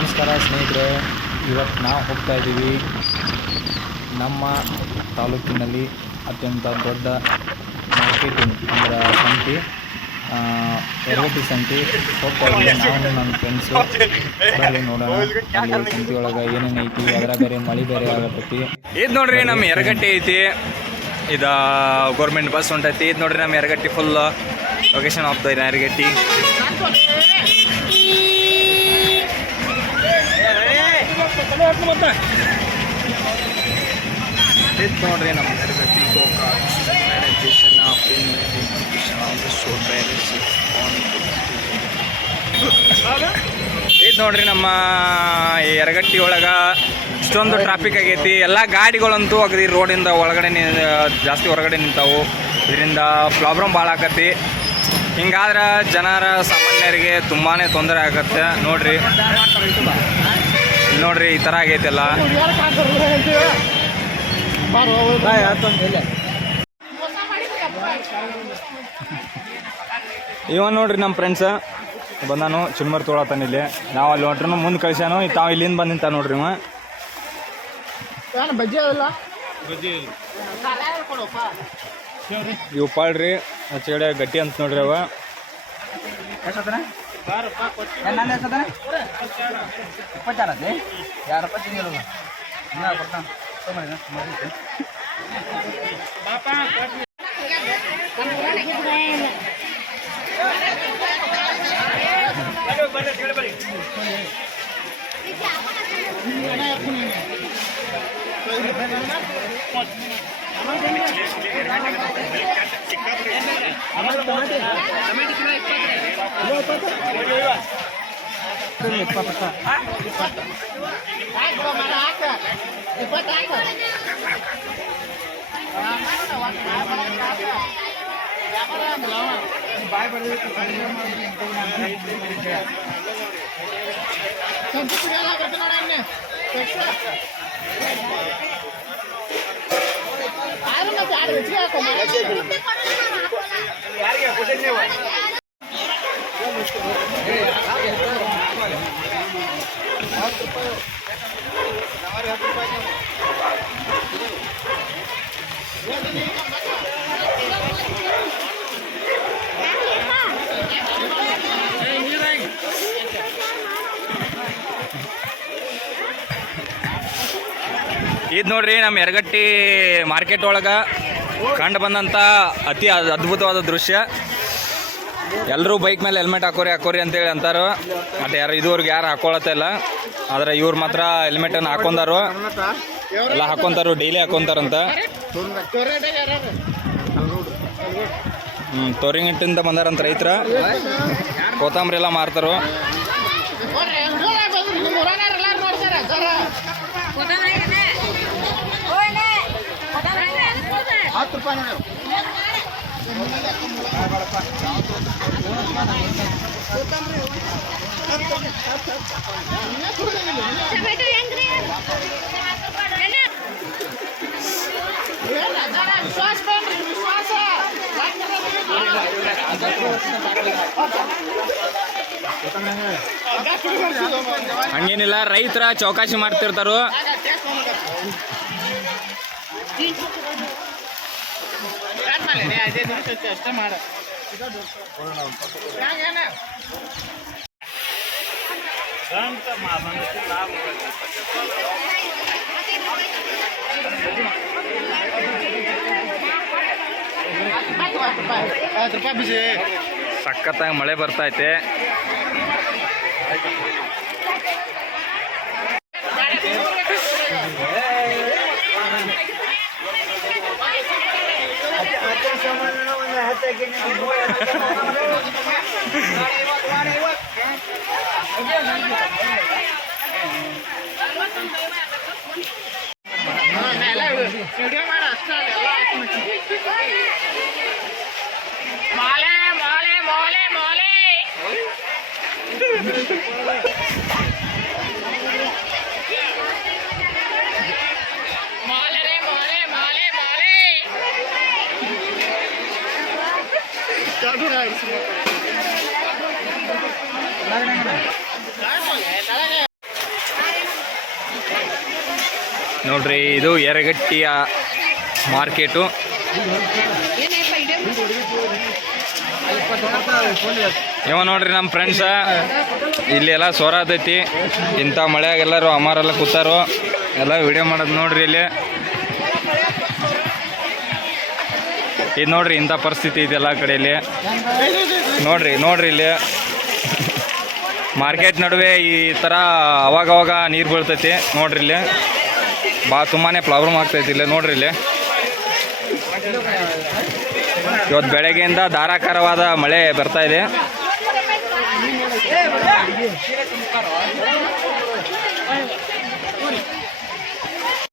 ನಮಸ್ಕಾರ ಸ್ನೇಹಿತರೆ, ಇವತ್ತು ನಾವು ಹೋಗ್ತಾ ಇದ್ದೀವಿ ನಮ್ಮ ತಾಲೂಕಿನಲ್ಲಿ ಅತ್ಯಂತ ದೊಡ್ಡ ಮಾರ್ಕೆಟಿಂಗ್ ಅಂದರೆ ಸಂತೆ, ಎರಗಟ್ಟಿ ಸಂತೆ ಹೋಗ್ತಾ ಇದ್ದೀವಿ. ನಾವು ನನ್ನ ಫ್ರೆಂಡ್ಸು ಬರ್ರಿ ನೋಡೋಣ ಅಲ್ಲಿ ಸಂತೆ ಒಳಗೆ ಏನೇನು ಐತಿ. ಅದರ ಬೇರೆ ಮಳೆ ಬೇರೆ ಆಗತ್ತೈತಿ. ಇದು ನೋಡ್ರಿ ನಮ್ಮ ಎರಗಟ್ಟಿ ಐತಿ. ಇದು ಗೌರ್ಮೆಂಟ್ ಬಸ್ ಹೊಂಟೈತಿ. ಇದು ನೋಡ್ರಿ ನಮ್ಮ ಎರಗಟ್ಟಿ ಫುಲ್ ಲೊಕೇಶನ್ ಹೋಗ್ತಾ ಇದೆ. ಎರಗಟ್ಟಿ ಇದು ನೋಡ್ರಿ ನಮ್ಮ ಎರಗಟ್ಟಿ ಇದು ನೋಡ್ರಿ ನಮ್ಮ ಎರಗಟ್ಟಿ ಒಳಗೆ ಇಷ್ಟೊಂದು ಟ್ರಾಫಿಕ್ ಆಗೈತಿ. ಎಲ್ಲ ಗಾಡಿಗಳಂತೂ ಅಗದಿ ರೋಡಿಂದ ಒಳಗಡೆ ಜಾಸ್ತಿ ಹೊರಗಡೆ ನಿಂತಾವು. ಇದರಿಂದ ಪ್ರಾಬ್ಲಮ್ ಭಾಳ ಆಗತ್ತೆ. ಹಿಂಗಾದ್ರೆ ಜನರ ಸಾಮಾನ್ಯರಿಗೆ ತುಂಬಾ ತೊಂದರೆ ಆಗತ್ತೆ. ನೋಡ್ರಿ ನೋಡ್ರಿ ಈ ಥರ ಆಗೈತೆಲ್ಲ. ಇವನ್ ನೋಡ್ರಿ ನಮ್ಮ ಫ್ರೆಂಡ್ಸ್ ಬಂದಾನು ಚಿನ್ಮರ್ ತೊಳತಾನ ಇಲ್ಲಿ. ನಾವು ಅಲ್ಲಿ ನೋಡ್ರಿ ಮುಂದೆ ಕಳ್ಸ್ಯಾನು. ತಾವು ಇಲ್ಲಿಂದ ಬಂದಿಂತ ನೋಡ್ರಿ ಇವ ಇವು ಪಾಳ್ರಿ ಚೇಡೆ ಗಟ್ಟಿ ಅಂತ ನೋಡ್ರಿ ಅವ. ಇದು ನೋಡ್ರಿ ನಮ್ಮ ಎರಗಟ್ಟಿ ಮಾರ್ಕೆಟ್ ಒಳಗೆ ಕಂಡು ಬಂದಂಥ ಅತಿ ಅದ್ಭುತವಾದ ದೃಶ್ಯ. ಎಲ್ಲರೂ ಬೈಕ್ ಮೇಲೆ ಹೆಲ್ಮೆಟ್ ಹಾಕೋರಿ ಅಂತೇಳಿ ಅಂತಾರೋ. ಮತ್ತು ಇದುವರೆಗೆ ಯಾರು ಹಾಕೊಳತ್ತ ಇಲ್ಲ. ಆದರೆ ಇವ್ರು ಮಾತ್ರ ಹೆಲ್ಮೆಟನ್ನು ಹಾಕೊಂಡಾರು, ಎಲ್ಲ ಹಾಕೊತಾರು, ಡೈಲಿ ಹಾಕೊತಾರಂತ. ತೋರಿಂಗಿಟ್ಟಿಂದ ಬಂದಾರಂತ ರೈತರ. ಕೊತ್ತಂಬರಿ ಎಲ್ಲ ಮಾರ್ತಾರೋ. ಹಂಗೇನಿಲ್ಲ, ರೈತರ ಚೌಕಾಶಿ ಮಾಡ್ತಿರ್ತಾರೋ. ಸಖತ್ತಾಗಿ ಮಳೆ ಬರ್ತೈತೆ. ನೋಡ್ರಿ ಇದು ಯರಗಟ್ಟಿಯ ಮಾರ್ಕೆಟು. ಇವ ನೋಡ್ರಿ ನಮ್ಮ ಫ್ರೆಂಡ್ಸ ಇಲ್ಲಿ ಎಲ್ಲ ಸೋರಾತೈತಿ. ಇಂಥ ಮಳೆಯಾಗ ಎಲ್ಲರೂ ಅಮ್ಮಾರೆಲ್ಲ ಕೂತಾರೋ ಎಲ್ಲ ವಿಡಿಯೋ ಮಾಡೋದು ನೋಡ್ರಿ. ಇಲ್ಲಿ ಇದು ನೋಡ್ರಿ ಇಂಥ ಪರಿಸ್ಥಿತಿ ಇದೆ ಎಲ್ಲ ಕಡೆಯಲ್ಲಿ. ನೋಡ್ರಿ ಇಲ್ಲಿ ಮಾರ್ಕೆಟ್ ನಡುವೆ ಈ ಥರ ಅವಾಗವಾಗ ನೀರು ಬೀಳ್ತೈತಿ. ನೋಡ್ರಿ ಇಲ್ಲಿ ತುಂಬಾ ಪ್ರಾಬ್ಲಮ್ ಆಗ್ತೈತಿ. ಇಲ್ಲಿ ನೋಡ್ರಿ ಇಲ್ಲಿ ಇವತ್ತು ಬೆಳಗ್ಗೆಯಿಂದ ಧಾರಾಕಾರವಾದ ಮಳೆ ಬರ್ತಾ ಇದೆ.